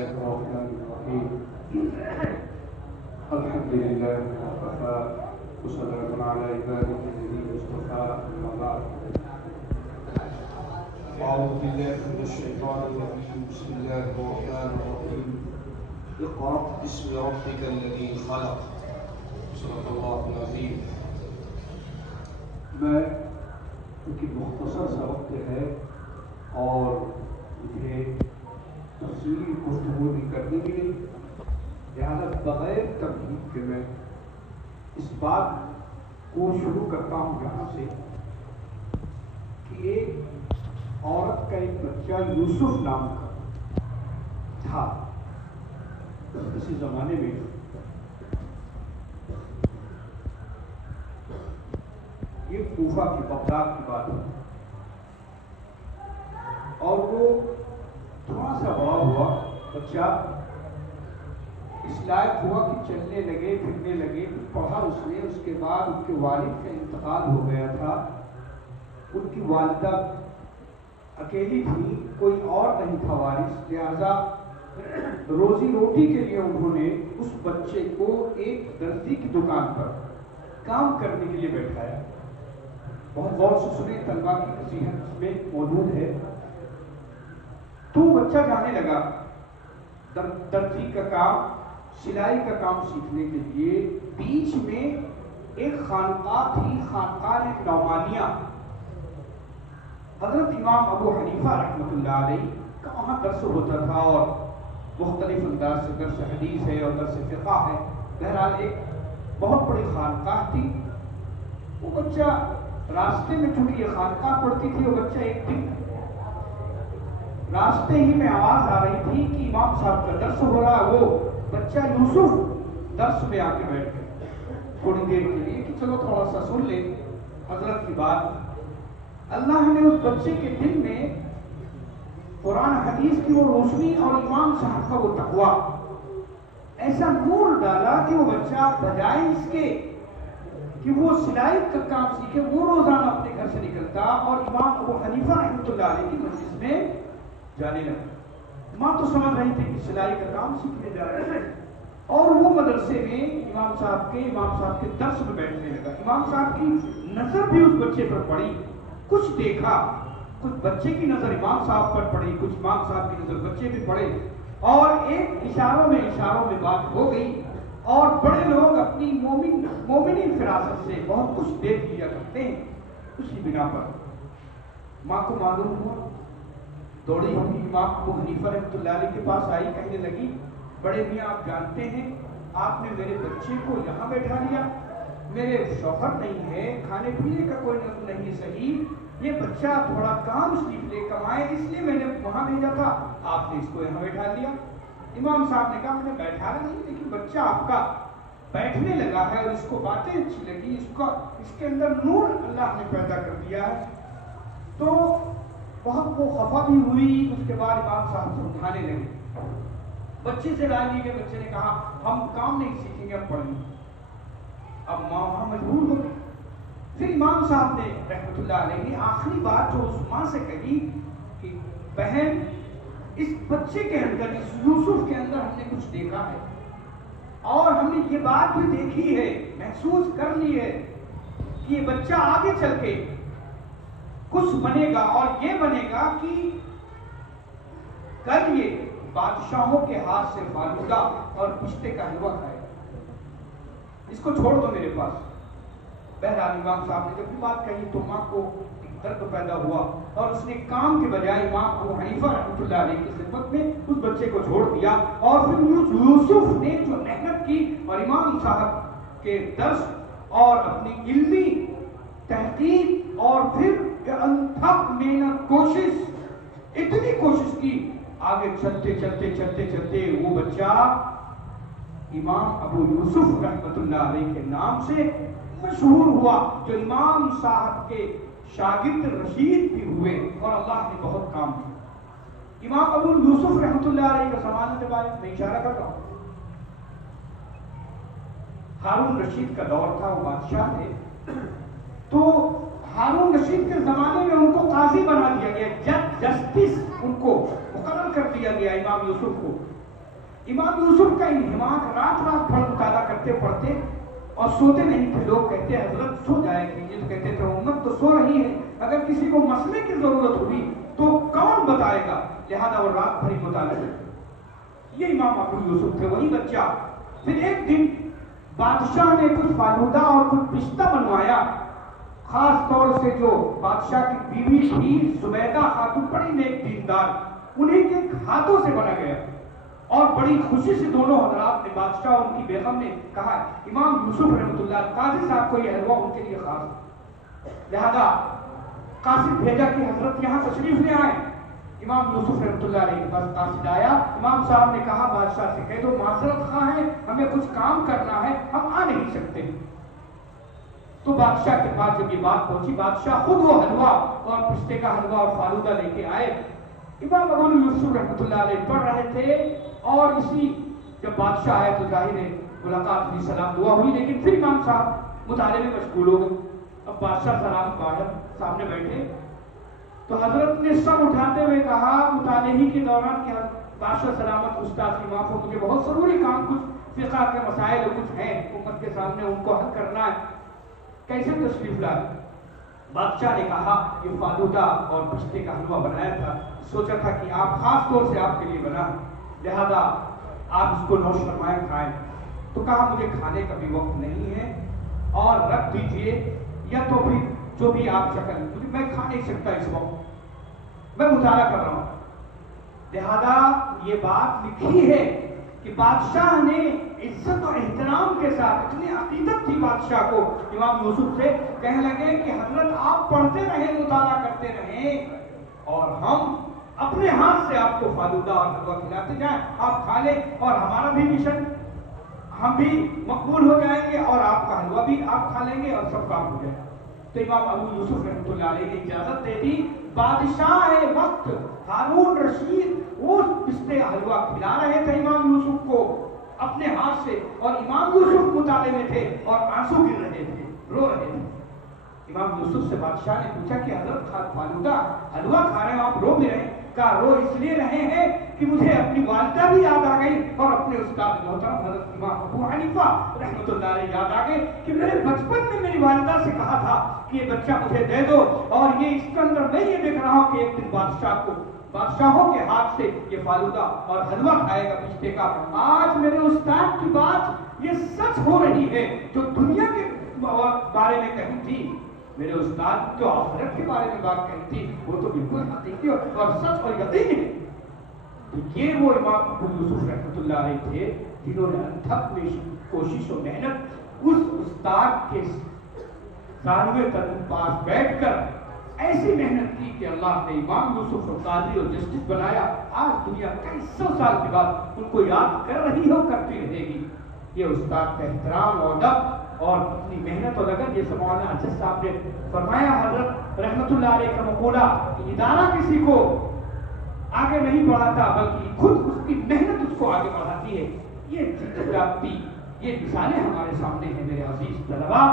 الله الرحمن الرحيم الحمد لله وكفى وسلام على عباده الذين اصطفى أما بعد أعوذ بالله من الشيطان الرجيم بسم الله الرحمن الرحيم اقرأ باسم ربك الذي خلق صدق الله العظيم. میں کیونکہ مختصر سا وقت ہے اور مجھے تفصیلی گفتگو بھی کرنی ملی، لہٰذا بغیر تمہید کے میں اس بات کو شروع کرتا ہوں یہاں سے کہ ایک عورت کا ایک بچہ یوسف نام کا تھا کسی زمانے میں. یہ کوفہ کی بغداد کی بات ہے اور وہ تھوڑا سا بڑا ہوا بچہ، اس لائق ہوا کہ چلنے لگے پھرنے لگے، پڑھا اس نے. اس کے بعد ان کے والد کا انتقال ہو گیا تھا. ان کی والدہ اکیلی تھی، کوئی اور نہیں تھا وارث، لہذا روزی روٹی کے لیے انہوں نے اس بچے کو ایک درزی کی دکان پر کام کرنے کے لیے بیٹھایا. بہت غور سے سنیں، طلبا کی نصیحت اس میں موجود ہے. تو بچہ جانے لگا درزی کا کام، سلائی کا کام سیکھنے کے لیے. بیچ میں ایک خانقاہ تھی، خانقاہ نعمانیہ. حضرت امام ابو حنیفہ رحمۃ اللہ علیہ کا وہاں درس ہوتا تھا اور مختلف انداز سے درس حدیث ہے اور درس فقہ ہے. بہرحال ایک بہت بڑی خانقاہ تھی. وہ بچہ راستے میں، چونکہ یہ خانقاہ پڑتی تھی، وہ بچہ ایک دن راستے ہی میں آواز آ رہی تھی کہ امام صاحب کا درس ہو رہا. وہ بچہ یوسف درس میں آ کے بیٹھ گیا تھوڑی دیر کے لیے کہ چلو تھوڑا سا سن لے حضرت کی بات. اللہ نے اس بچے کے دل میں قرآن حدیث کی وہ روشنی اور امام صاحب کا وہ تقویٰ ایسا نور ڈالا کہ وہ بچہ بجائے اس کے کہ وہ سلائی کا کام سیکھے، وہ روزانہ اپنے گھر سے نکلتا اور امام ابو حنیفہ رحمۃ اللہ علیہ کی مجلس میں جانے لگا. ماں تو سمجھ رہی تھی کہ سلائی کا کام سیکھنے جا رہے ہیں اور وہ مدرسے میں امام صاحب کے درس میں بیٹھنے لگا. امام صاحب کی نظر بھی اس بچے پر پڑی، کچھ دیکھا، کچھ بچے کی نظر امام صاحب پر پڑی، کچھ امام صاحب کی نظر بچے بھی پڑے اور ایک اشاروں میں بات ہو گئی. اور بڑے لوگ اپنی مومنی فراست سے بہت کچھ دیکھ لیا کرتے ہیں. اسی بنا پر ماں کو معلوم ہوا، دوڑی ہوئی امام ابو حنیفہ رحمۃ اللہ علیہ کے پاس آئی، کہنے لگی بڑے میاں آپ جانتے ہیں آپ نے میرے بچے کو یہاں بیٹھا لیا، میرے شوہر نہیں ہے، کھانے پینے کا کوئی نہیں ہے صحیح، یہ بچہ تھوڑا کام سیکھ لے کمائے، اس لیے میں نے وہاں بھیجا تھا، آپ نے اس کو یہاں بیٹھا لیا. امام صاحب نے کہا میں نے بیٹھا نہیں، لیکن بچہ آپ کا بیٹھنے لگا ہے اور اس کو باتیں اچھی لگی، اس کے اندر نور اللہ نے پیدا کر دیا ہے. تو بہت وہ خفا بھی ہوئی. اس کے بعد امام صاحب سمجھانے لگے، بچے سے رائے لی گئی. بچے نے کہا ہم کام نہیں سیکھیں گے، ہم پڑھیں گے. اب ماں وہاں مجبور ہو گئی. پھر امام صاحب نے رحمۃ اللہ علیہ نے آخری بات جو اس ماں سے کہی کہ بہن، اس بچے کے اندر، اس یوسف کے اندر ہم نے کچھ دیکھا ہے اور ہم نے یہ بات بھی دیکھی ہے، محسوس کر لی ہے کہ یہ بچہ آگے چل کے کچھ بنے گا اور یہ بنے گا کہ کل یہ بادشاہوں کے ہاتھ سے فالودہ اور پشتے کا حلوہ کھائے. اس کو چھوڑ دو میرے پاس. بہرحال امام صاحب نے جب بھی بات کہی تو ماں کو درد پیدا ہوا اور اس نے کام کے بجائے امام ابو حنیفہ رحمۃ اللہ علیہ کی خدمت میں اس بچے کو چھوڑ دیا. اور پھر یوسف نے جو محنت کی اور امام صاحب کے درس اور اپنی علمی تحقیق اور پھر انتھک محنت کوشش، اتنی کوشش کی، آگے چلتے وہ بچہ امام ابو یوسف رحمۃ اللہ علیہ کے نام سے مشہور ہوا، جو امام صاحب کے شاگرد رشید بھی ہوئے اور اللہ نے بہت کام کیا. امام ابو یوسف رحمۃ اللہ علیہ کا زمانہ کے بارے میں اشارہ کر رہا ہوں. ہارون رشید کا دور تھا، وہ بادشاہ تھے. تو ہارون رشید کے زمانے میں ان کو قاضی بنا دیا گیا، جسٹس ان کو مقرر کر دیا گیا امام یوسف کو. امام یوسف کا انہماک رات رات بھر مطالعہ کرتے پڑھتے اور سوتے نہیں تھے. لوگ کہتے حضرت سو جائے کیجیے، تو کہتے تھے امت تو سو رہی ہے، اگر کسی کو مسئلے کی ضرورت ہوئی تو کون بتائے گا، لہذا وہ رات بھر مطالعہ کرتے. یہ امام ابو یوسف تھے، وہی بچہ. پھر ایک دن بادشاہ نے کچھ فالودہ اور کچھ پستہ بنوایا، خاص طور سے جو بادشاہ کی بیوی تھی زبیدہ خاتون، بڑی نیک دیندار، انہیں کے ہاتھوں سے بنا گیا. اور بڑی خوشی سے دونوں حضرات نے، بادشاہ اور ان کی بیگم نے کہا امام یوسف رحمۃ اللہ قاضی صاحب کو یہ حلوہ ان کے لیے خاص. لہذا قاصد بھیجا کہ حضرت یہاں تشریف لے آئے. امام یوسف رحمۃ اللہ علیہ کے پاس قاصد آیا. امام صاحب نے کہا بادشاہ سے کہہ دو معذرت خواہ ہیں، ہمیں کچھ کام کرنا ہے، ہم آ نہیں سکتے. تو بادشاہ کے پاس جب یہ بات پہنچی، بادشاہ خود وہ حلوہ اور پستے کا حلوہ اور فالودہ لے کے آئے. امام ابو یوسف رحمۃ اللہ علیہ پڑھ رہے تھے، اور اسی جب بادشاہ آئے تو ظاہر ہے ملاقات ہوئی، سلام دعا ہوئی، لیکن پھر امام صاحب مطالعے میں مشغول ہو گئے. اب بادشاہ سلام باہر سامنے بیٹھے تو حضرت نے سر اٹھاتے ہوئے کہا مطالعے ہی کے دوران کہ بادشاہ سلامت استاد کی معاف ہو، مجھے بہت ضروری کام، کچھ فقہ کے مسائل کچھ ہیں حکومت کے سامنے، ان کو حل کرنا ہے، کیسے تشریف لائے؟ بادشاہ نے کہا یہ فالودہ اور پستے کا حلوہ بنایا تھا، سوچا تھا کہ آپ خاص طور سے آپ کے لیے بنا، لہذا آپ اس کو نوش فرمائیں، کھائیں. تو کہا مجھے کھانے کا بھی وقت نہیں ہے اور رکھ دیجئے، یا تو پھر جو بھی آپ شکل، میں کھا نہیں سکتا اس وقت، میں مطالعہ کر رہا ہوں. لہذا یہ بات لکھی ہے کہ بادشاہ نے عزت و احترام کے ساتھ، اتنی عقیدت تھی بادشاہ کو امام یوسف سے، کہنے لگے کہ حضرت آپ پڑھتے رہیں، مطالعہ کرتے رہیں، اور ہم اپنے ہاتھ سے آپ کو فالودہ اور حلوہ کھلاتے جائیں، آپ کھا لیں، اور ہمارا بھی مشن، ہم بھی مقبول ہو جائیں گے، اور آپ کا حلوہ بھی آپ کھا لیں گے، اور سب کام ہو جائے. تو امام ابو یوسف رحمۃ اللہ علیہ نے اجازت دے دی. بادشاہ وقت ہارون رشید وہ پستے حلوہ کھلا رہے تھے امام یوسف کو اپنے ہاتھ سے، اور امام یوسف مطالعے میں تھے اور آنسو گر رہے تھے، رو رہے تھے. امام یوسف سے بادشاہ نے پوچھا کہ حضرت فالودہ حلوہ کھا رہے ہیں، آپ رو بھی رہے ہیں؟ کہا رو اس لیے رہے ہیں کہ مجھے اپنی والدہ بھی یاد آ گئی، اور اپنے استاد محترم حضرت امام ابو حنیفہ رحمۃ اللہ علیہ یاد آ گئے کہ میرے بچپن میں میری والدہ سے کہا تھا کہ یہ بچہ مجھے دے دو، اور یہ اس کے اندر میں یہ دیکھ رہا ہوں کہ ایک دن بادشاہوں کے ہاتھ سے یہ فالودہ اور حلوہ کھائے گا پستے کا. آج میرے استاد کی بات یہ سچ ہو رہی ہے جو دنیا کے بارے میں کہی تھی، میرے استاد جو آخرت کے بارے میں بات کہی تھی وہ تو بالکل حقیقی اور سچ اور یقین ہے. تو یہ وہ امام ابو یوسف رحمۃ اللہ علیہ تھے جنہوں نے انتھک کوشش و محنت اس استاد کے ثانوے تک پاس بیٹھ کر ایسی محنت کی کہ اللہ نے امام یوسف کو قاضی اور جسٹس بنایا. آج دنیا کئی سو سال کے بعد ان کو یاد کر رہی ہو، کرتی رہے گی. یہ استاد کا احترام اور ادب اور اپنی محنت اور لگن. یہ مولانا اجز صاحب نے فرمایا حضرت رحمۃ اللہ علیہ کا مقولہ کہ ادارہ کسی کو آگے نہیں بڑھاتا بلکہ خود اس کی محنت اس کو آگے بڑھاتی ہے. یہ جیتی یہ مثالیں ہمارے سامنے ہیں میرے عزیز طلباء.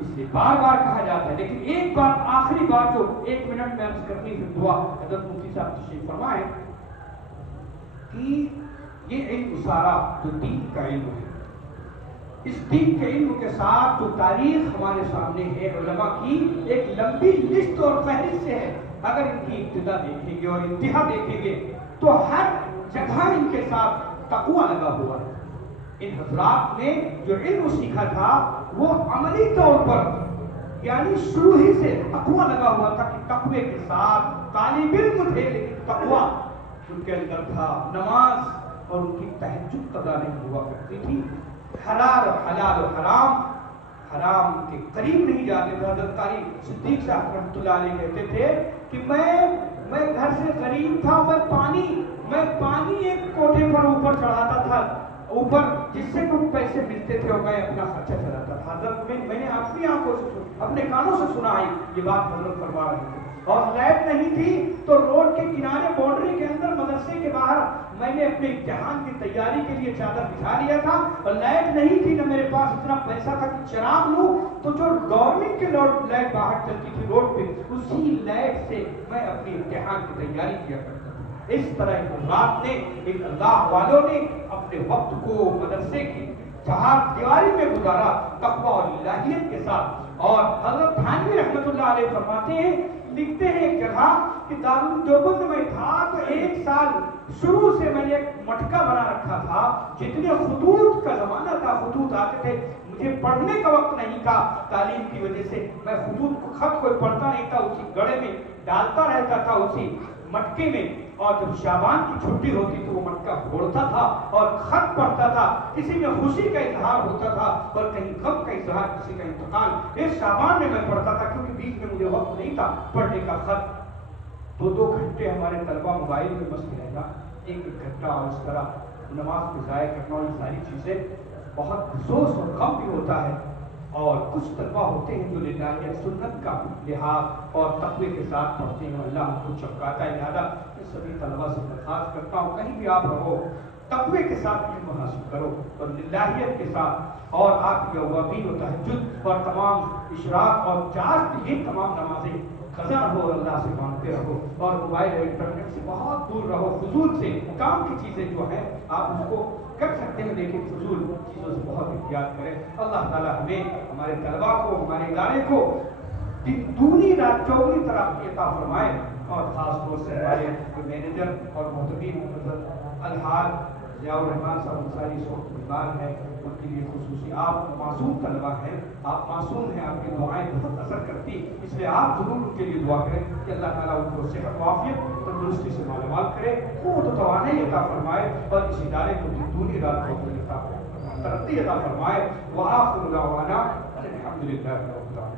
اس لیے بار بار کہا جاتا ہے، لیکن ایک بات آخری بات جو 1 منٹ میں عرض کرنی پھر دعا حضرت مفتی صاحب تشریف فرمائے کہ یہ علم سارا جو دین کا علم ہے، اس دین کے علم کے ساتھ جو تاریخ ہمارے سامنے ہے علماء کی ایک لمبی لسٹ اور فہرست سے ہے. اگر ان کی ابتدا دیکھیں گے اور انتہا دیکھیں گے تو ہر جگہ ان کے ساتھ تقویٰ لگا ہوا ہے. ان حضرات نے جو علم سیکھا تھا وہ عملی طور پر یعنی شروع ہی سے تقویٰ لگا ہوا تھا کہ تقوی کے ساتھ طالب علم تھے لیکن تقویٰ ان کے اندر تھا. نماز اور ان کی تہجد قضا نہیں ہوا کرتی تھی. حلال و حرام کے قریب نہیں جاتے تھے. حضرت قاری صدیق صاحب رحمۃ اللہ علیہ کہتے تھے کہ میں گھر سے غریب تھا، میں پانی ایک کوٹھے پر اوپر چڑھاتا تھا اوپر جس سے کچھ پیسے ملتے تھے اور میں اپنا خرچہ چلاتا تھا. حضرت میں نے اپنی آنکھوں سے اپنے کانوں سے سنا ہے یہ بات حضرت فرما رہے تھے. اور لائٹ نہیں تھی تو روڈ کے کنارے باؤنڈری کے اندر مدرسے کے باہر میں نے اپنے امتحان کی تیاری کے لیے چادر بچھا لیا تھا. اور لائٹ نہیں تھی، نہ میرے پاس اتنا پیسہ تھا کہ چراغ لوں، تو جو گورنمنٹ کے لائٹ باہر چلتی تھی روڈ پہ اسی لائٹ سے میں اپنی امتحان کی تیاری کیا کرتا تھا. اس طرح ایک رات نے ایک اللہ والوں نے اپنے وقت کو مدرسے کی چہار دیواری میں گزارا تقویٰ اور الہیت کے ساتھ. اور حضرت تھانوی رحمۃ اللہ علیہ فرماتے ہیں، لکھتے ہیں ایک جگہ کہ دارالدیوبند میں تھا تو ایک سال شروع سے میں نے ایک مٹکا بنا رکھا تھا. جتنے خطوط کا زمانہ تھا، خطوط آتے تھے، مجھے پڑھنے کا وقت نہیں تھا تعلیم کی وجہ سے. میں خطوط کو خط کوئی پڑھتا نہیں تھا، اسی گڑے میں ڈالتا رہتا تھا اسی مٹکے میں. اور جب شعبان کی چھٹی ہوتی تو وہ مٹکا پھوڑتا تھا اور خط پڑھتا تھا. کسی میں خوشی کا اظہار ہوتا تھا اور کہیں غم کا اظہار، کسی کا انتقال. اس شعبان میں میں پڑھتا تھا کیونکہ بیچ میں مجھے وقت نہیں تھا پڑھنے کا. خط 2 گھنٹے ہمارے طلبہ موبائل میں مست رہنا، 1 گھنٹہ اور اس طرح نماز کو ضائع کرنا، اور یہ ساری چیزیں بہت افسوس اور غم بھی ہوتا ہے. اور کچھ طلبہ ہوتے ہیں جو للہ سنت کا لحاظ اور تقوی کے ساتھ پڑھتے ہیں، اللہ ہم کو چمکاتا ہے. لہٰذا میں سبھی طلبہ سے درخواست کرتا ہوں، کہیں بھی آپ رہو تقوی کے ساتھ علم حاصل کرو اور للہیت کے ساتھ. اور آپ کا وابین و تہجد اور تمام اشراق اور چاشت، یہ تمام نمازیں قضا رہو اور اللہ سے مانگتے رہو. اور موبائل اور انٹرنیٹ سے بہت دور رہو. فضول سے کام کی چیزیں جو ہیں آپ اس کو کر سکتے ہیں، لیکن فضول چیزوں سے بہت احتیاط کریں. اللہ تعالیٰ ہمیں، ہمارے طلباء کو، ہمارے ادارے کو دونی رات چوگنی ترقی عطا فرمائے. اور خاص طور سے ہمارے مینیجر اور محتمین الحال ضیاء الرحمان صاحب انصاری اس وقت بیمار ہیں، ان کے لیے خصوصی. آپ معصوم طلباء ہیں، آپ معصوم ہیں، آپ کی دعائیں بہت اثر کرتی، اس لیے آپ ضرور ان کے لیے دعا کریں کہ اللہ تعالیٰ ان کو صحت وعافیت تندرستی سے مالا مال کرے، قوت و توانائی عطا فرمائے اور اس ادارے کو دونی رات کو ترقی عطا فرمائے. وآخر دعوانا الحمدللہ رب العالمین.